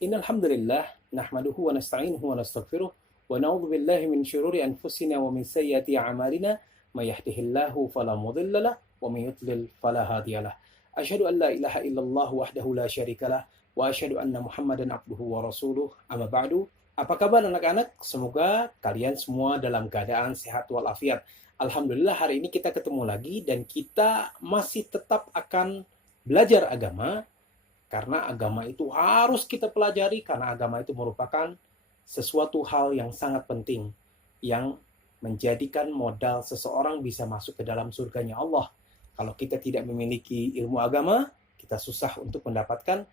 Innal hamdalillah nahmaduhu wa nasta'inuhu wa nastaghfiruh wa na'udzu billahi min syururi anfusina wa min sayyiati a'malina may yahdihillahu fala mudilla lahu wa may yudlil fala hadiyalah. Asyhadu an la ilaha illallah wahdahu la syarikalah wa asyhadu anna Muhammadan abduhu wa rasuluh. Amma ba'du. Apa kabar anak-anak? Semoga kalian semua dalam keadaan sehat walafiat. Alhamdulillah hari ini kita ketemu lagi dan kita masih tetap akan belajar agama. Karena agama itu harus kita pelajari, karena agama itu merupakan sesuatu hal yang sangat penting, yang menjadikan modal seseorang bisa masuk ke dalam surganya Allah. Kalau kita tidak memiliki ilmu agama, kita susah untuk mendapatkan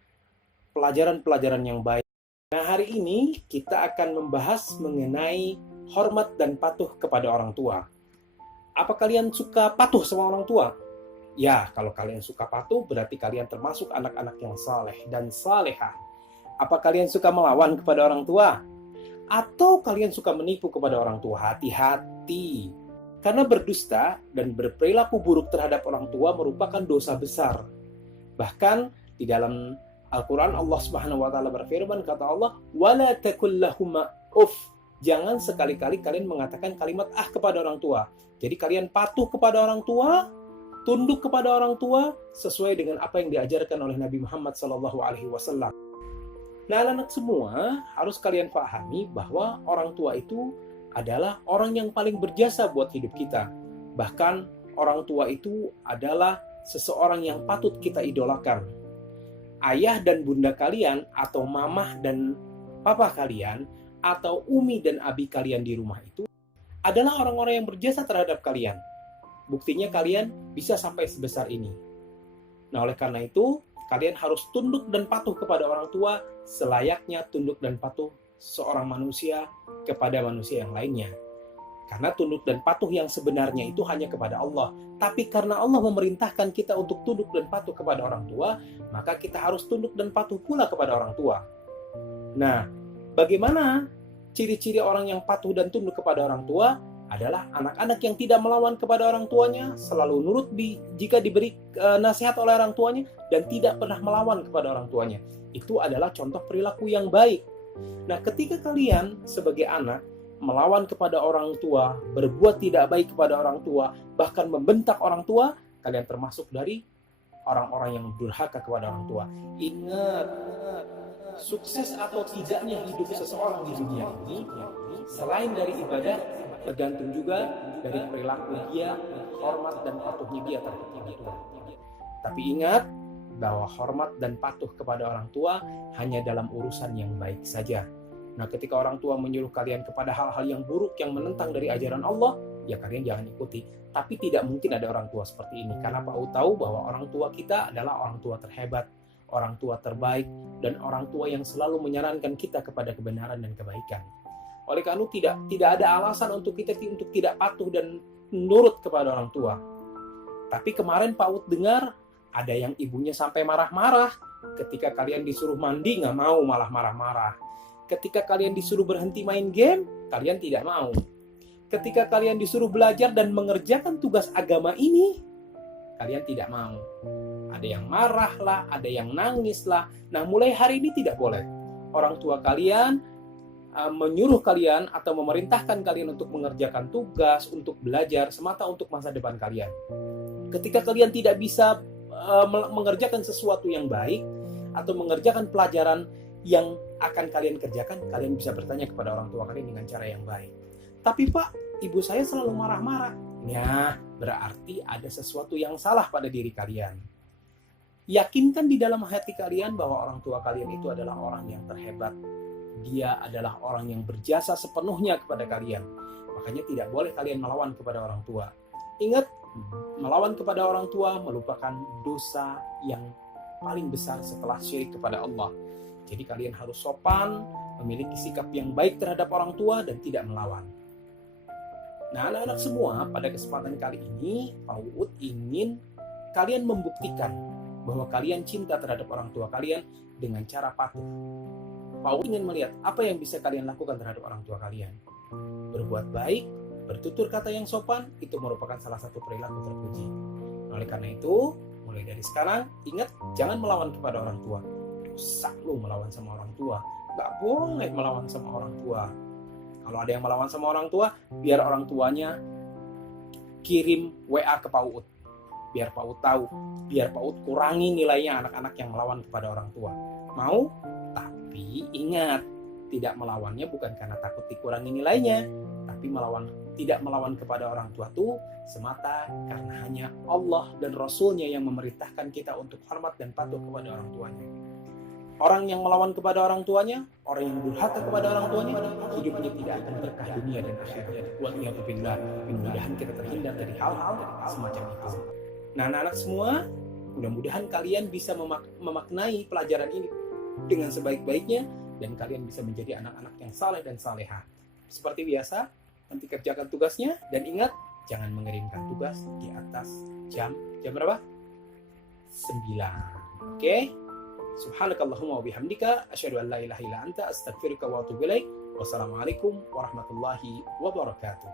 pelajaran-pelajaran yang baik. Nah, hari ini kita akan membahas mengenai hormat dan patuh kepada orang tua. Apa kalian suka patuh sama orang tua? Ya, kalau kalian suka patuh, berarti kalian termasuk anak-anak yang saleh dan salehah. Apa kalian suka melawan kepada orang tua? Atau kalian suka menipu kepada orang tua? Hati-hati. Karena berdusta dan berperilaku buruk terhadap orang tua merupakan dosa besar. Bahkan di dalam Al-Quran Allah Subhanahu wa Ta'ala berfirman, kata Allah, "Wala takul lahuma uff." Jangan sekali-kali kalian mengatakan kalimat kepada orang tua. Jadi kalian patuh kepada orang tua, tunduk kepada orang tua sesuai dengan apa yang diajarkan oleh Nabi Muhammad SAW. Nah, anak-anak semua harus kalian pahami bahwa orang tua itu adalah orang yang paling berjasa buat hidup kita. Bahkan orang tua itu adalah seseorang yang patut kita idolakan. Ayah dan bunda kalian, atau mamah dan papa kalian, atau umi dan abi kalian di rumah itu adalah orang-orang yang berjasa terhadap kalian. Buktinya kalian bisa sampai sebesar ini. Nah, oleh karena itu, kalian harus tunduk dan patuh kepada orang tua selayaknya tunduk dan patuh seorang manusia kepada manusia yang lainnya. Karena tunduk dan patuh yang sebenarnya itu hanya kepada Allah. Tapi karena Allah memerintahkan kita untuk tunduk dan patuh kepada orang tua, maka kita harus tunduk dan patuh pula kepada orang tua. Nah, bagaimana ciri-ciri orang yang patuh dan tunduk kepada orang tua? Adalah anak-anak yang tidak melawan kepada orang tuanya, selalu nurut jika diberi nasihat oleh orang tuanya, dan tidak pernah melawan kepada orang tuanya. Itu adalah contoh perilaku yang baik. Nah, ketika kalian sebagai anak melawan kepada orang tua, berbuat tidak baik kepada orang tua, bahkan membentak orang tua, kalian termasuk dari orang-orang yang durhaka kepada orang tua. Ingat, sukses atau tidaknya hidup seseorang di dunia ini, selain dari ibadah, tergantung juga dari perilaku dia, hormat dan patuhnya dia terhadap orang tua. Tapi ingat bahwa hormat dan patuh kepada orang tua hanya dalam urusan yang baik saja. Nah, ketika orang tua menyuruh kalian kepada hal-hal yang buruk yang menentang dari ajaran Allah, ya kalian jangan ikuti. Tapi tidak mungkin ada orang tua seperti ini, karena Pak tahu bahwa orang tua kita adalah orang tua terhebat, orang tua terbaik, dan orang tua yang selalu menyarankan kita kepada kebenaran dan kebaikan. Oleh karena itu tidak ada alasan untuk kita untuk tidak patuh dan nurut kepada orang tua. Tapi kemarin Pak Ud dengar ada yang ibunya sampai marah-marah ketika kalian disuruh mandi nggak mau, malah marah-marah. Ketika kalian disuruh berhenti main game, kalian tidak mau. Ketika kalian disuruh belajar dan mengerjakan tugas agama ini, kalian tidak mau. Ada yang marah lah, ada yang nangis lah. Nah, mulai hari ini tidak boleh. Orang tua kalian menyuruh kalian atau memerintahkan kalian untuk mengerjakan tugas, untuk belajar semata untuk masa depan kalian. Ketika kalian tidak bisa mengerjakan sesuatu yang baik atau mengerjakan pelajaran yang akan kalian kerjakan, kalian bisa bertanya kepada orang tua kalian dengan cara yang baik. Tapi Pak, ibu saya selalu marah-marah. Ya, berarti ada sesuatu yang salah pada diri kalian. Yakinkan di dalam hati kalian bahwa orang tua kalian itu adalah orang yang terhebat. Dia adalah orang yang berjasa sepenuhnya kepada kalian. Makanya tidak boleh kalian melawan kepada orang tua. Ingat, melawan kepada orang tua merupakan dosa yang paling besar setelah syirik kepada Allah. Jadi kalian harus sopan, memiliki sikap yang baik terhadap orang tua dan tidak melawan. Nah, anak-anak semua, pada kesempatan kali ini Pak Uut ingin kalian membuktikan bahwa kalian cinta terhadap orang tua kalian dengan cara patuh. Pak Uut ingin melihat apa yang bisa kalian lakukan terhadap orang tua kalian. Berbuat baik, bertutur kata yang sopan, itu merupakan salah satu perilaku terpuji. Oleh karena itu, mulai dari sekarang, ingat, jangan melawan kepada orang tua. dosa lo melawan sama orang tua. Nggak boleh melawan sama orang tua. Kalau ada yang melawan sama orang tua, biar orang tuanya kirim WA ke PAUD. Biar PAUD tahu, biar PAUD kurangi nilainya anak-anak yang melawan kepada orang tua. Mau? Tapi ingat, tidak melawannya bukan karena takut dikurangi nilainya, tapi tidak melawan kepada orang tua itu semata karena hanya Allah dan Rasulnya yang memerintahkan kita untuk hormat dan patuh kepada orang tuanya. Orang yang melawan kepada orang tuanya, orang yang durhaka kepada orang tuanya, hidupnya tidak akan berkah dunia dan akhirat. Waliyadzubillah, mudah-mudahan kita terhindar dari hal-hal semacam itu. Nah, anak-anak semua, mudah-mudahan kalian bisa memaknai pelajaran ini dengan sebaik-baiknya dan kalian bisa menjadi anak-anak yang saleh dan salehah. Seperti biasa, nanti kerjakan tugasnya dan ingat, jangan mengirimkan tugas di atas jam berapa? 9. Oke? Subhanakallahumma wa bihamdika asyhadu an la ilaha illa anta astaghfiruka wa atubu ilaik. Wassalamualaikum warahmatullahi wabarakatuh.